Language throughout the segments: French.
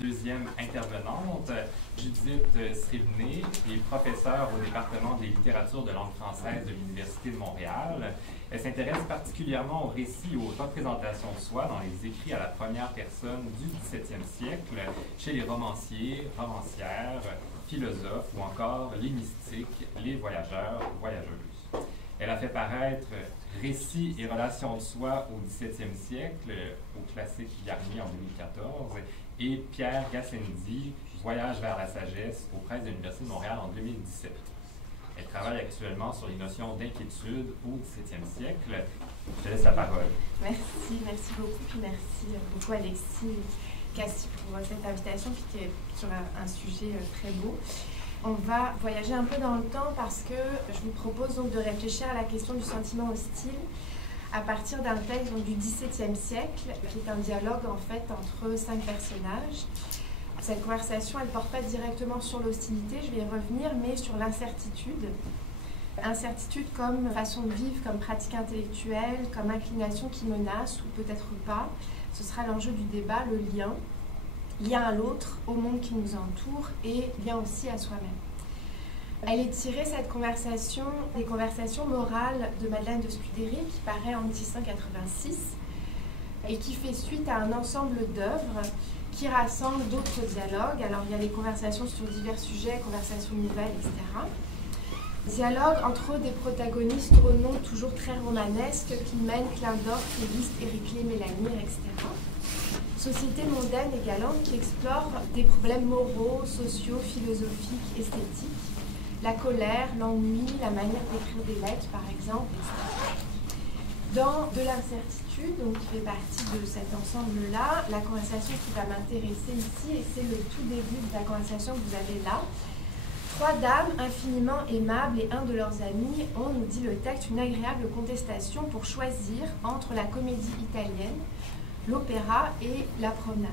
deuxième intervenante, Judith Srivné, qui est professeure au département des littératures de langue française de l'Université de Montréal. Elle s'intéresse particulièrement aux récits et aux représentations de soi dans les écrits à la première personne du XVIIe siècle, chez les romanciers, romancières, philosophes ou encore les mystiques, les voyageurs, voyageuses. Elle a fait paraître Récits et relations de soi au XVIIe siècle, au classique Garnier en 2014, et Pierre Gassendi, Voyage vers la sagesse, aux presses de l'Université de Montréal en 2017. Elle travaille actuellement sur les notions d'inquiétude au XVIIe siècle. Je te laisse la parole. Merci beaucoup, puis merci beaucoup Alexis Cassi pour cette invitation qui est sur un sujet très beau. On va voyager un peu dans le temps parce que je vous propose donc de réfléchir à la question du sentiment hostile à partir d'un texte donc, du XVIIe siècle, qui est un dialogue en fait entre 5 personnages. Cette conversation, elle ne porte pas directement sur l'hostilité, je vais y revenir, mais sur l'incertitude. Incertitude comme façon de vivre, comme pratique intellectuelle, comme inclination qui menace ou peut-être pas. Ce sera l'enjeu du débat, le lien à l'autre, au monde qui nous entoure et lien aussi à soi-même. Elle est tirée, cette conversation, des conversations morales de Madeleine de Scudéry qui paraît en 1686 et qui fait suite à un ensemble d'œuvres qui rassemble d'autres dialogues. Alors il y a les conversations sur divers sujets, conversations nouvelles, etc. Dialogue entre des protagonistes au nom toujours très romanesque qui mènent Kleindorf, Liszt, Ériclée, Mélanire, etc. Société mondaine et galante qui explore des problèmes moraux, sociaux, philosophiques, esthétiques, la colère, l'ennui, la manière d'écrire des lettres par exemple, etc. Dans De l'incertitude, donc qui fait partie de cet ensemble-là, la conversation qui va m'intéresser ici, et c'est le tout début de la conversation que vous avez là. 3 dames infiniment aimables et un de leurs amis ont, nous dit le texte, une agréable contestation pour choisir entre la comédie italienne, l'opéra et la promenade.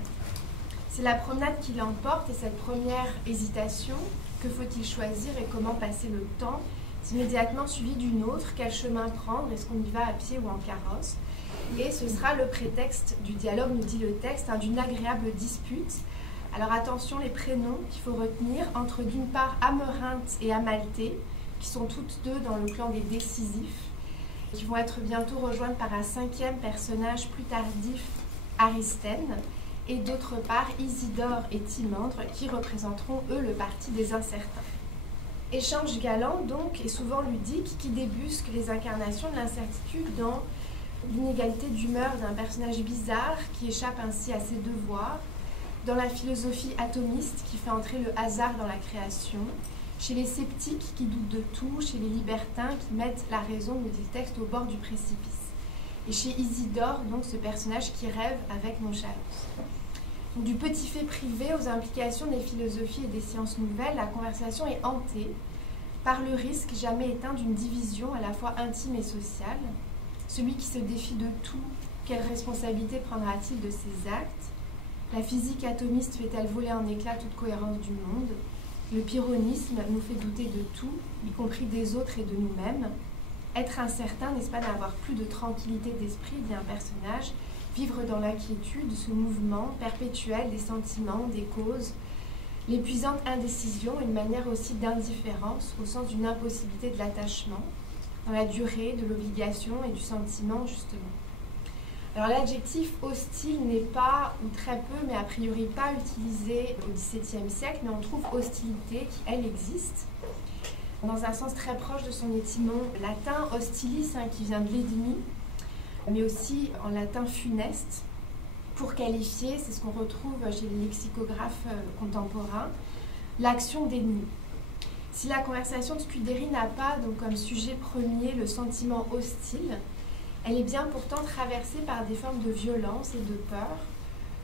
C'est la promenade qui l'emporte et cette première hésitation, que faut-il choisir et comment passer le temps, est immédiatement suivie d'une autre, quel chemin prendre, est-ce qu'on y va à pied ou en carrosse. Et ce sera le prétexte du dialogue, nous dit le texte, d'une agréable dispute. Alors attention, les prénoms qu'il faut retenir, entre d'une part Amarinthe et Amalthée, qui sont toutes deux dans le clan des décisifs, qui vont être bientôt rejointes par un 5e personnage plus tardif, Aristène, et d'autre part Isidore et Timandre, qui représenteront eux le parti des incertains. Échange galant donc, et souvent ludique, qui débusque les incarnations de l'incertitude dans l'inégalité d'humeur d'un personnage bizarre qui échappe ainsi à ses devoirs, dans la philosophie atomiste qui fait entrer le hasard dans la création, chez les sceptiques qui doutent de tout, chez les libertins qui mettent la raison, nous dit le texte, au bord du précipice. Et chez Isidore, donc ce personnage qui rêve avec nonchalance. Donc, du petit fait privé aux implications des philosophies et des sciences nouvelles, la conversation est hantée par le risque jamais éteint d'une division à la fois intime et sociale. Celui qui se défie de tout, quelle responsabilité prendra-t-il de ses actes? La physique atomiste fait-elle voler en éclats toute cohérence du monde? Le pyrrhonisme nous fait douter de tout, y compris des autres et de nous-mêmes. Être incertain, n'est-ce pas d'avoir plus de tranquillité d'esprit, dit un personnage, vivre dans l'inquiétude, ce mouvement perpétuel des sentiments, des causes, l'épuisante indécision, une manière aussi d'indifférence au sens d'une impossibilité de l'attachement, dans la durée de l'obligation et du sentiment, justement. Alors l'adjectif hostile n'est pas, ou très peu, mais a priori pas utilisé au XVIIe siècle, mais on trouve hostilité qui, elle, existe, dans un sens très proche de son étymon latin, hostilis, qui vient de l'ennemi, mais aussi en latin funeste, pour qualifier, c'est ce qu'on retrouve chez les lexicographes contemporains, l'action d'ennemi. Si la conversation de Scudéry n'a pas donc, comme sujet premier le sentiment hostile, elle est bien pourtant traversée par des formes de violence et de peur,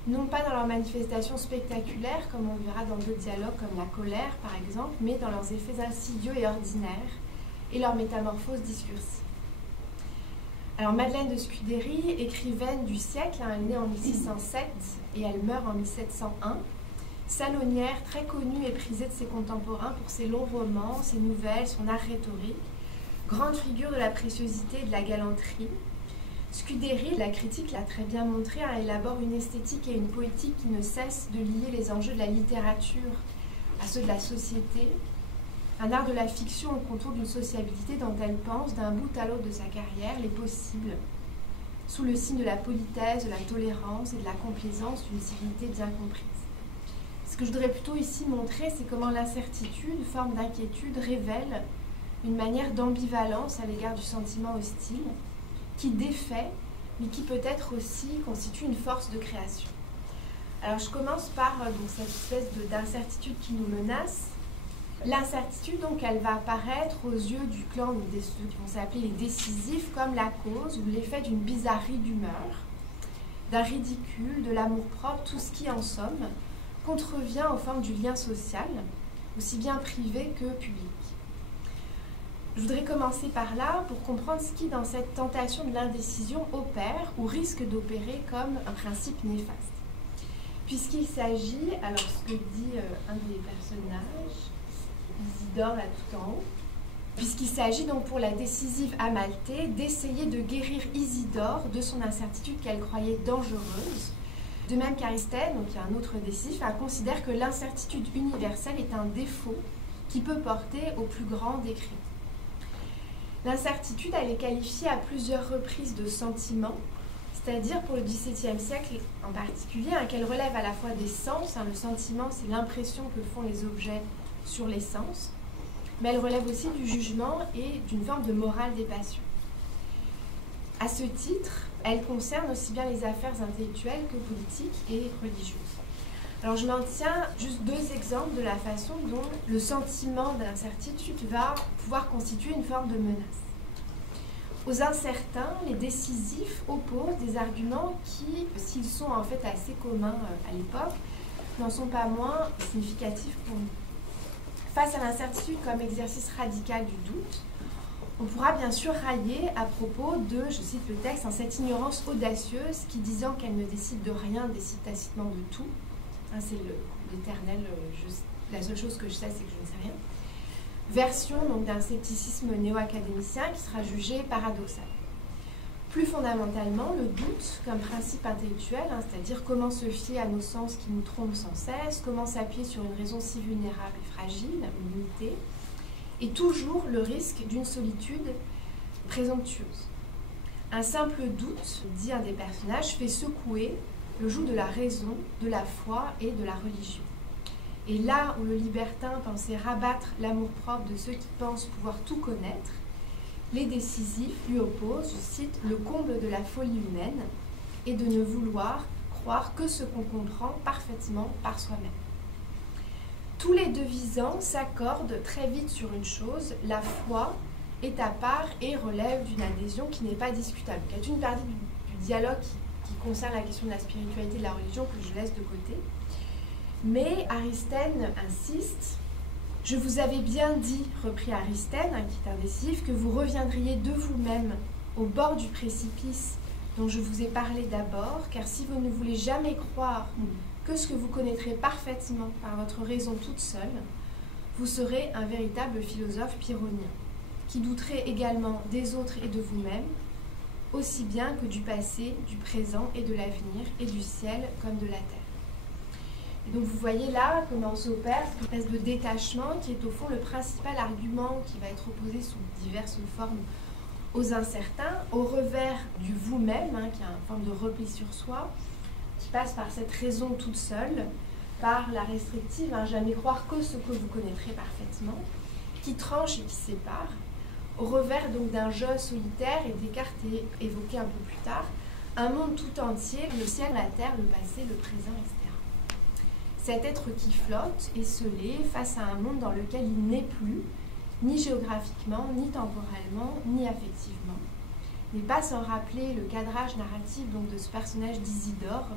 non pas dans leur manifestation spectaculaire, comme on verra dans d'autres dialogues comme la colère par exemple, mais dans leurs effets insidieux et ordinaires et leur métamorphose discursive. Alors Madeleine de Scudéry, écrivaine du siècle, elle est née en 1607 et elle meurt en 1701, salonnière très connue et prisée de ses contemporains pour ses longs romans, ses nouvelles, son art rhétorique, grande figure de la préciosité et de la galanterie, Scudéry, la critique l'a très bien montré, élabore une esthétique et une poétique qui ne cessent de lier les enjeux de la littérature à ceux de la société, un art de la fiction au contour d'une sociabilité dont elle pense, d'un bout à l'autre de sa carrière, les possibles, sous le signe de la politesse, de la tolérance et de la complaisance d'une civilité bien comprise. Ce que je voudrais plutôt ici montrer, c'est comment l'incertitude, forme d'inquiétude, révèle une manière d'ambivalence à l'égard du sentiment hostile, qui défait, mais qui peut-être aussi constitue une force de création. Alors je commence par donc, cette espèce d'incertitude qui nous menace. L'incertitude, donc, elle va apparaître aux yeux du clan de ceux qui vont s'appeler les décisifs comme la cause ou l'effet d'une bizarrerie d'humeur, d'un ridicule, de l'amour-propre, tout ce qui, en somme, contrevient aux formes du lien social, aussi bien privé que public. Je voudrais commencer par là pour comprendre ce qui, dans cette tentation de l'indécision, opère ou risque d'opérer comme un principe néfaste. Puisqu'il s'agit, alors ce que dit un des personnages, Isidore là tout en haut, puisqu'il s'agit donc pour la décisive Amalthée d'essayer de guérir Isidore de son incertitude qu'elle croyait dangereuse. De même qu'Aristène, donc il y a un autre décisif, considère que l'incertitude universelle est un défaut qui peut porter au plus grand décret. L'incertitude, elle est qualifiée à plusieurs reprises de sentiment, c'est-à-dire pour le XVIIe siècle en particulier, qu'elle relève à la fois des sens, le sentiment c'est l'impression que font les objets sur les sens, mais elle relève aussi du jugement et d'une forme de morale des passions. À ce titre, elle concerne aussi bien les affaires intellectuelles que politiques et religieuses. Alors je m'en tiens juste deux exemples de la façon dont le sentiment d'incertitude va pouvoir constituer une forme de menace. Aux incertains, les décisifs opposent des arguments qui, s'ils sont en fait assez communs à l'époque, n'en sont pas moins significatifs pour nous. Face à l'incertitude comme exercice radical du doute, on pourra bien sûr railler à propos de, je cite le texte, cette ignorance audacieuse qui, disant qu'elle ne décide de rien, décide tacitement de tout. C'est l'éternel, la seule chose que je sais, c'est que je ne sais rien. Version donc d'un scepticisme néo-académicien qui sera jugé paradoxal. Plus fondamentalement, le doute comme principe intellectuel, c'est-à-dire comment se fier à nos sens qui nous trompent sans cesse, comment s'appuyer sur une raison si vulnérable et fragile, limitée, est toujours le risque d'une solitude présomptueuse. Un simple doute, dit un des personnages, fait secouer le joug de la raison, de la foi et de la religion. Et là où le libertin pensait rabattre l'amour-propre de ceux qui pensent pouvoir tout connaître, les décisifs lui opposent, je cite, le comble de la folie humaine et de ne vouloir croire que ce qu'on comprend parfaitement par soi-même. Tous les deux visants s'accordent très vite sur une chose, la foi est à part et relève d'une adhésion qui n'est pas discutable. Il y a toute une partie du dialogue qui concerne la question de la spiritualité et de la religion que je laisse de côté. Mais Aristène insiste. « Je vous avais bien dit, reprit Aristène, qui est indécisif, que vous reviendriez de vous-même au bord du précipice dont je vous ai parlé d'abord, car si vous ne voulez jamais croire que ce que vous connaîtrez parfaitement par votre raison toute seule, vous serez un véritable philosophe pyrrhonien, qui douterait également des autres et de vous-même, aussi bien que du passé, du présent et de l'avenir, et du ciel comme de la terre. » Et donc vous voyez là comment s'opère cette espèce de détachement qui est au fond le principal argument qui va être opposé sous diverses formes aux incertains, au revers du vous-même, qui a une forme de repli sur soi, qui passe par cette raison toute seule, par la restrictive, jamais croire que ce que vous connaîtrez parfaitement, qui tranche et qui sépare, au revers donc d'un jeu solitaire et Descartes est évoqué un peu plus tard, un monde tout entier, le ciel, la terre, le passé, le présent, etc. Cet être qui flotte, esselé, face à un monde dans lequel il n'est plus, ni géographiquement, ni temporellement, ni affectivement, n'est pas sans rappeler le cadrage narratif donc, de ce personnage d'Isidore,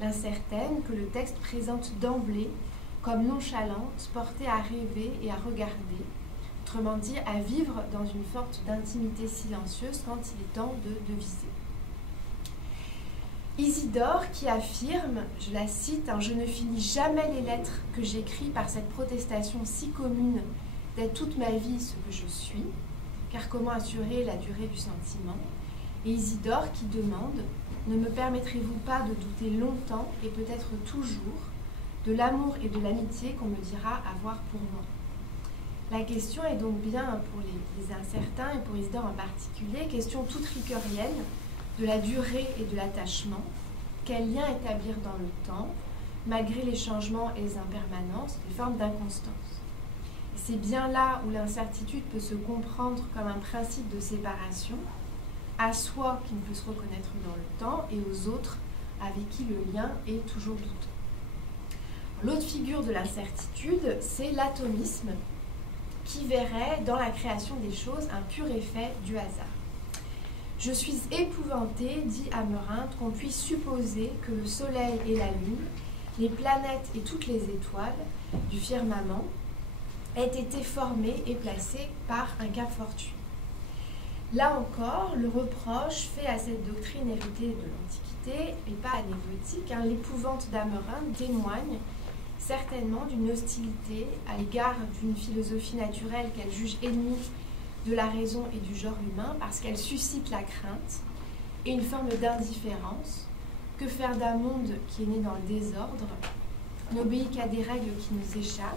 l'incertaine, que le texte présente d'emblée comme nonchalante, portée à rêver et à regarder, autrement dit à vivre dans une sorte d'intimité silencieuse quand il est temps de viser. Isidore qui affirme, je la cite, « Je ne finis jamais les lettres que j'écris par cette protestation si commune d'être toute ma vie ce que je suis, car comment assurer la durée du sentiment ?» et Isidore qui demande « Ne me permettrez-vous pas de douter longtemps et peut-être toujours de l'amour et de l'amitié qu'on me dira avoir pour moi ?» La question est donc bien pour les incertains et pour Isidore en particulier, question toute ricoeurienne de la durée et de l'attachement, quel lien établir dans le temps, malgré les changements et les impermanences, des formes d'inconstance. C'est bien là où l'incertitude peut se comprendre comme un principe de séparation, à soi qui ne peut se reconnaître dans le temps et aux autres avec qui le lien est toujours douteux. L'autre figure de l'incertitude, c'est l'atomisme, qui verrait dans la création des choses un pur effet du hasard. Je suis épouvanté, dit Amarinthe, qu'on puisse supposer que le soleil et la lune, les planètes et toutes les étoiles du firmament aient été formées et placées par un cas fortuit. Là encore, le reproche fait à cette doctrine héritée de l'Antiquité n'est pas anecdotique. L'épouvante d'Amarinthe témoigne certainement d'une hostilité à l'égard d'une philosophie naturelle qu'elle juge ennemie de la raison et du genre humain parce qu'elle suscite la crainte et une forme d'indifférence. Que faire d'un monde qui est né dans le désordre, n'obéit qu'à des règles qui nous échappent,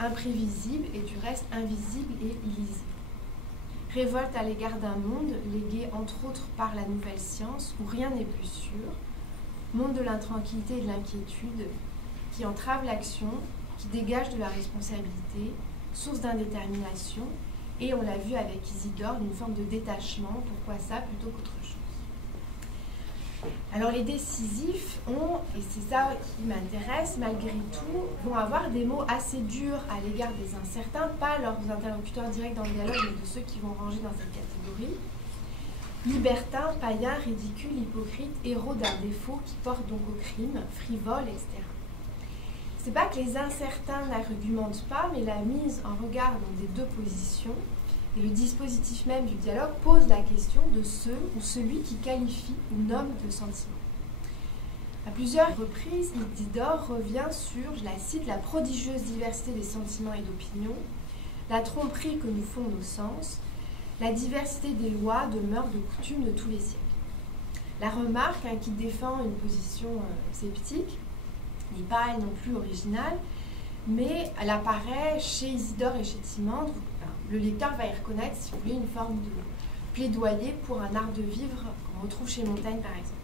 imprévisibles et du reste invisibles et illisibles. Révolte à l'égard d'un monde légué entre autres par la nouvelle science où rien n'est plus sûr, monde de l'intranquillité et de l'inquiétude qui entrave l'action, qui dégage de la responsabilité, source d'indétermination, et on l'a vu avec Isidore, une forme de détachement, pourquoi ça plutôt qu'autre chose. Alors les décisifs ont, et c'est ça qui m'intéresse malgré tout, vont avoir des mots assez durs à l'égard des incertains, pas leurs interlocuteurs directs dans le dialogue, mais de ceux qui vont ranger dans cette catégorie. Libertin, païen, ridicule, hypocrite, héros d'un défaut qui porte donc au crime, frivole, etc. C'est pas que les incertains n'argumentent pas, mais la mise en regard donc, des deux positions et le dispositif même du dialogue pose la question de ce ou celui qui qualifie ou nomme le sentiment. À plusieurs reprises, Isidore revient sur, je la cite, la prodigieuse diversité des sentiments et d'opinions, la tromperie que nous font nos sens, la diversité des lois, de mœurs, de coutumes de tous les siècles. La remarque qui défend une position sceptique n'est pas elle non plus originale, mais elle apparaît chez Isidore et chez Timandre. Le lecteur va y reconnaître, si vous voulez, une forme de plaidoyer pour un art de vivre qu'on retrouve chez Montaigne, par exemple.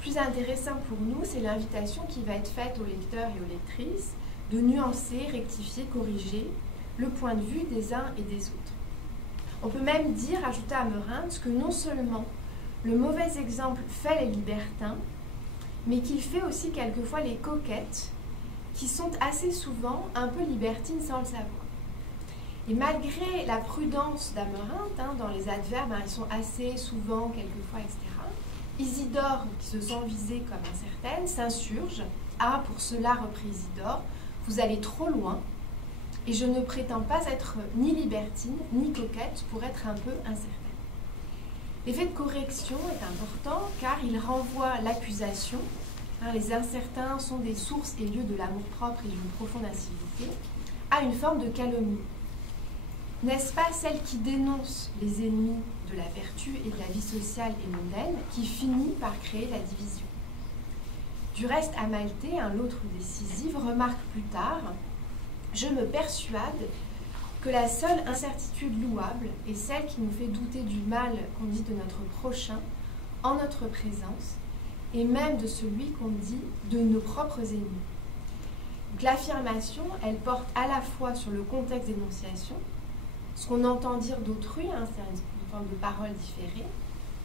Plus intéressant pour nous, c'est l'invitation qui va être faite aux lecteurs et aux lectrices de nuancer, rectifier, corriger le point de vue des uns et des autres. On peut même dire, ajouta Amarinthe, que non seulement le mauvais exemple fait les libertins, mais qu'il fait aussi quelquefois les coquettes, qui sont assez souvent un peu libertines sans le savoir. Et malgré la prudence d'Amarinthe, dans les adverbes, ils sont assez souvent, quelquefois, etc., Isidore, qui se sent visé comme incertaine, s'insurge. « Ah, pour cela, reprit Isidore, vous allez trop loin, et je ne prétends pas être ni libertine, ni coquette pour être un peu incertaine. » L'effet de correction est important car il renvoie l'accusation. Les incertains sont des sources et lieux de l'amour-propre et d'une profonde incivilité, à une forme de calomnie. N'est-ce pas celle qui dénonce les ennemis de la vertu et de la vie sociale et mondaine qui finit par créer la division? Du reste, Amalthée, l'autre décisif, remarque plus tard « Je me persuade que la seule incertitude louable est celle qui nous fait douter du mal qu'on dit de notre prochain en notre présence et même de celui qu'on dit de nos propres ennemis. » Donc l'affirmation, elle porte à la fois sur le contexte d'énonciation, ce qu'on entend dire d'autrui, c'est une forme de parole différée,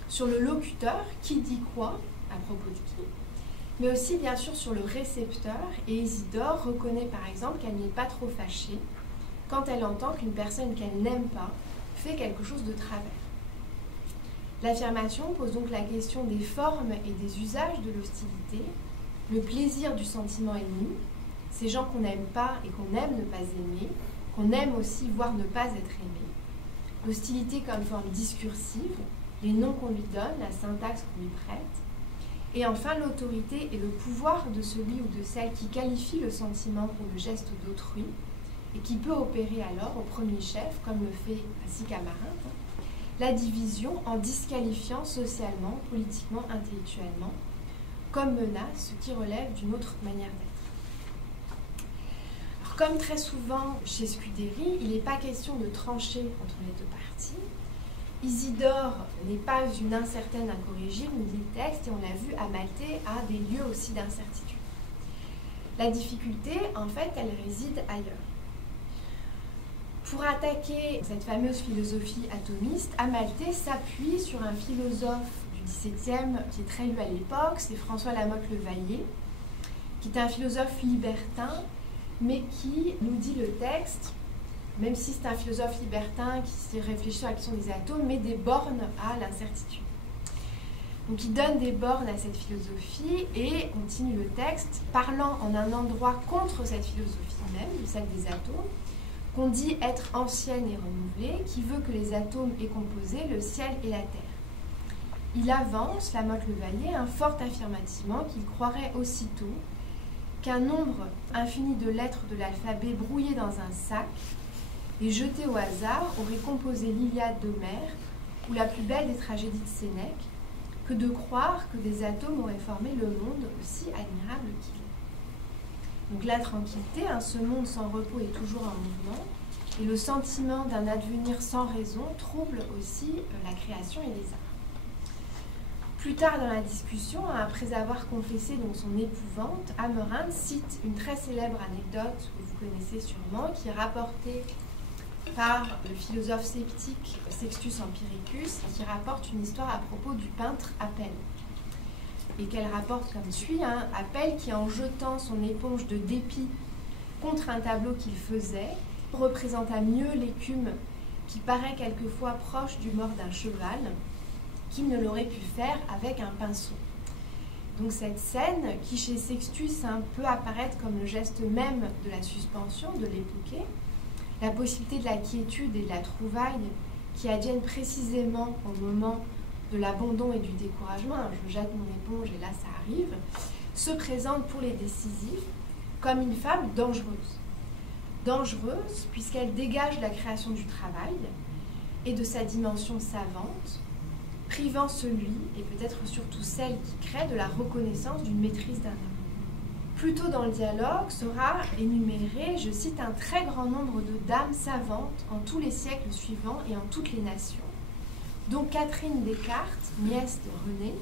sur le locuteur, qui dit quoi, à propos de qui, mais aussi bien sûr sur le récepteur, et Isidore reconnaît par exemple qu'elle n'est pas trop fâchée quand elle entend qu'une personne qu'elle n'aime pas fait quelque chose de travers. L'affirmation pose donc la question des formes et des usages de l'hostilité, le plaisir du sentiment ennemi, ces gens qu'on n'aime pas et qu'on aime ne pas aimer, qu'on aime aussi voir ne pas être aimé, l'hostilité comme forme discursive, les noms qu'on lui donne, la syntaxe qu'on lui prête, et enfin l'autorité et le pouvoir de celui ou de celle qui qualifie le sentiment ou le geste d'autrui, et qui peut opérer alors au premier chef, comme le fait ainsi qu'Amarinthe, la division en disqualifiant socialement, politiquement, intellectuellement, comme menace, ce qui relève d'une autre manière d'être. Alors, comme très souvent chez Scudéry, il n'est pas question de trancher entre les deux parties. Isidore n'est pas une incertaine incorrigible, ni les textes, et on l'a vu, Amalthée a des lieux aussi d'incertitude. La difficulté, en fait, elle réside ailleurs. Pour attaquer cette fameuse philosophie atomiste, Amalthée s'appuie sur un philosophe du XVIIe qui est très lu à l'époque, c'est François Lamotte-Levaillé, qui est un philosophe libertin, mais qui nous dit le texte, même si c'est un philosophe libertin qui réfléchit sur la question des atomes, met des bornes à l'incertitude. Donc il donne des bornes à cette philosophie et continue le texte, parlant en un endroit contre cette philosophie même, celle des atomes, qu'on dit être ancienne et renouvelée, qui veut que les atomes aient composé le ciel et la terre. Il avance, Lamotte-Levaillé, un fort affirmativement qu'il croirait aussitôt qu'un nombre infini de lettres de l'alphabet brouillées dans un sac et jetées au hasard aurait composé l'Iliade d'Homère ou la plus belle des tragédies de Sénèque, que de croire que des atomes auraient formé le monde aussi admirable qu'il est. Donc l'intranquillité, ce monde sans repos est toujours en mouvement, et le sentiment d'un advenir sans raison trouble aussi la création et les arts. Plus tard dans la discussion, après avoir confessé donc son épouvante, Amerinde cite une très célèbre anecdote que vous connaissez sûrement, qui est rapportée par le philosophe sceptique Sextus Empiricus, qui rapporte une histoire à propos du peintre Apelle. Et qu'elle rapporte comme suit, Apelle qui, en jetant son éponge de dépit contre un tableau qu'il faisait, représenta mieux l'écume qui paraît quelquefois proche du mort d'un cheval, qu'il ne l'aurait pu faire avec un pinceau. Donc cette scène, qui chez Sextus peut apparaître comme le geste même de la suspension, de l'époquet, la possibilité de la quiétude et de la trouvaille qui adviennent précisément au moment de l'abandon et du découragement, je jette mon éponge et là ça arrive, se présente pour les décisifs comme une femme dangereuse. Dangereuse puisqu'elle dégage la création du travail et de sa dimension savante, privant celui, et peut-être surtout celle qui crée, de la reconnaissance d'une maîtrise d'un homme. Plus tôt dans le dialogue sera énuméré, je cite, un très grand nombre de dames savantes en tous les siècles suivants et en toutes les nations, dont Catherine Descartes, nièce de René,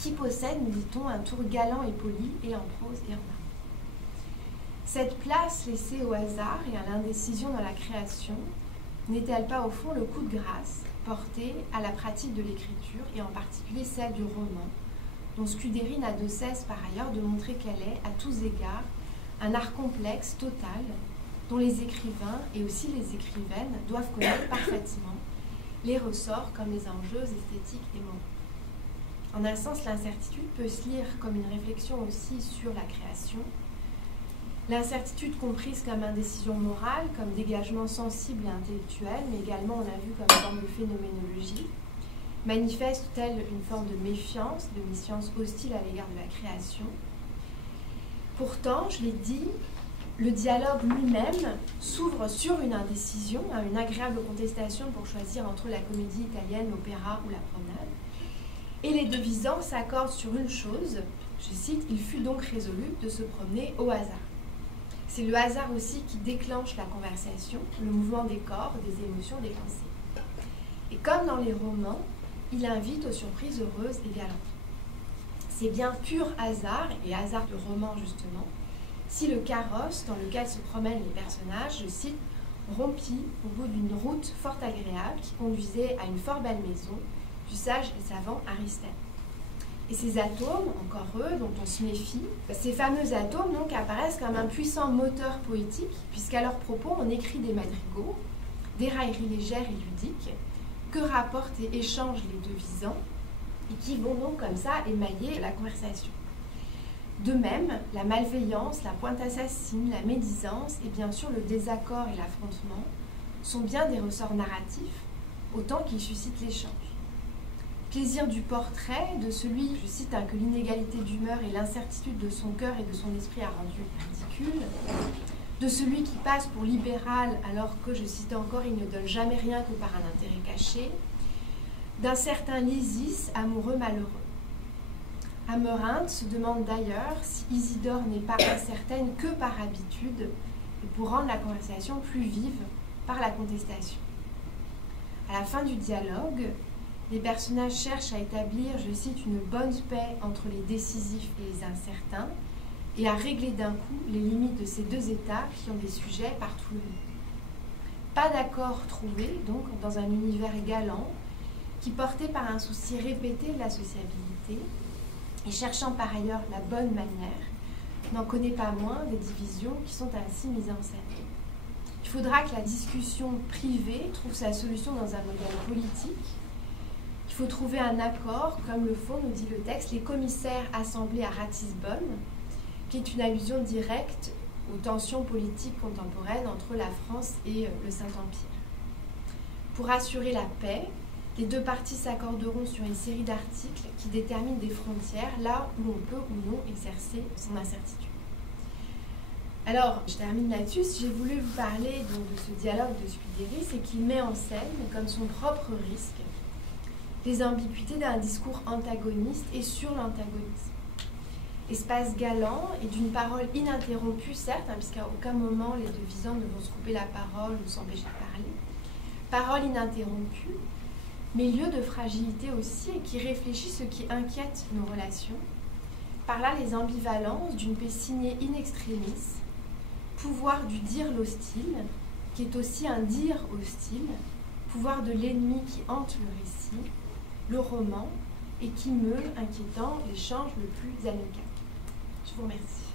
qui possède, nous dit-on, un tour galant et poli, et en prose et en art. Cette place laissée au hasard et à l'indécision dans la création n'est-elle pas au fond le coup de grâce porté à la pratique de l'écriture, et en particulier celle du roman, dont Scudéry n'a de cesse par ailleurs de montrer qu'elle est, à tous égards, un art complexe, total, dont les écrivains et aussi les écrivaines doivent connaître parfaitement les ressorts comme les enjeux esthétiques et moraux. En un sens, l'incertitude peut se lire comme une réflexion aussi sur la création. L'incertitude comprise comme indécision morale, comme dégagement sensible et intellectuel, mais également, on a vu, comme forme de phénoménologie, manifeste telle une forme de méfiance hostile à l'égard de la création. Pourtant, je l'ai dit, le dialogue lui-même s'ouvre sur une indécision, une agréable contestation pour choisir entre la comédie italienne, l'opéra ou la promenade. Et les deux visants s'accordent sur une chose, je cite, « Il fut donc résolu de se promener au hasard ». C'est le hasard aussi qui déclenche la conversation, le mouvement des corps, des émotions, des pensées. Et comme dans les romans, il invite aux surprises heureuses et galantes. C'est bien pur hasard, et hasard de roman justement, si le carrosse dans lequel se promènent les personnages, je cite, rompit au bout d'une route fort agréable qui conduisait à une fort belle maison du sage et savant Aristae. Et ces atomes, encore eux, dont on se méfie, ces fameux atomes donc apparaissent comme un puissant moteur poétique, puisqu'à leur propos on écrit des madrigaux, des railleries légères et ludiques, que rapportent et échangent les deux visants, et qui vont donc comme ça émailler la conversation. De même, la malveillance, la pointe assassine, la médisance et bien sûr le désaccord et l'affrontement sont bien des ressorts narratifs, autant qu'ils suscitent l'échange. Plaisir du portrait, de celui, je cite, que l'inégalité d'humeur et l'incertitude de son cœur et de son esprit a rendu ridicule, de celui qui passe pour libéral alors que, je cite encore, il ne donne jamais rien que par un intérêt caché, d'un certain Lysis, amoureux malheureux. Amarinthe se demande d'ailleurs si Isidore n'est pas incertaine que par habitude et pour rendre la conversation plus vive par la contestation. À la fin du dialogue, les personnages cherchent à établir, je cite, une bonne paix entre les décisifs et les incertains et à régler d'un coup les limites de ces deux états qui ont des sujets partout le monde. Pas d'accord trouvé, donc, dans un univers galant qui, porté par un souci répété de la sociabilité et cherchant par ailleurs la bonne manière, n'en connaît pas moins des divisions qui sont ainsi mises en scène. Il faudra que la discussion privée trouve sa solution dans un modèle politique. Il faut trouver un accord, comme le font, nous dit le texte, les commissaires assemblés à Ratisbonne, qui est une allusion directe aux tensions politiques contemporaines entre la France et le Saint-Empire. Pour assurer la paix, les deux parties s'accorderont sur une série d'articles qui déterminent des frontières là où on peut ou non exercer son incertitude. Alors, je termine là-dessus. J'ai voulu vous parler donc, de ce dialogue de Scudery, c'est qu'il met en scène, comme son propre risque, les ambiguïtés d'un discours antagoniste et sur l'antagonisme. Espace galant et d'une parole ininterrompue, certes, puisqu'à aucun moment les deux visants ne vont se couper la parole ou s'empêcher de parler. Parole ininterrompue, mais lieu de fragilité aussi, et qui réfléchit ce qui inquiète nos relations. Par là, les ambivalences d'une paix signée in extremis, pouvoir du dire l'hostile, qui est aussi un dire hostile, pouvoir de l'ennemi qui hante le récit, le roman, et qui meut, inquiétant, l'échange le plus amical. Je vous remercie.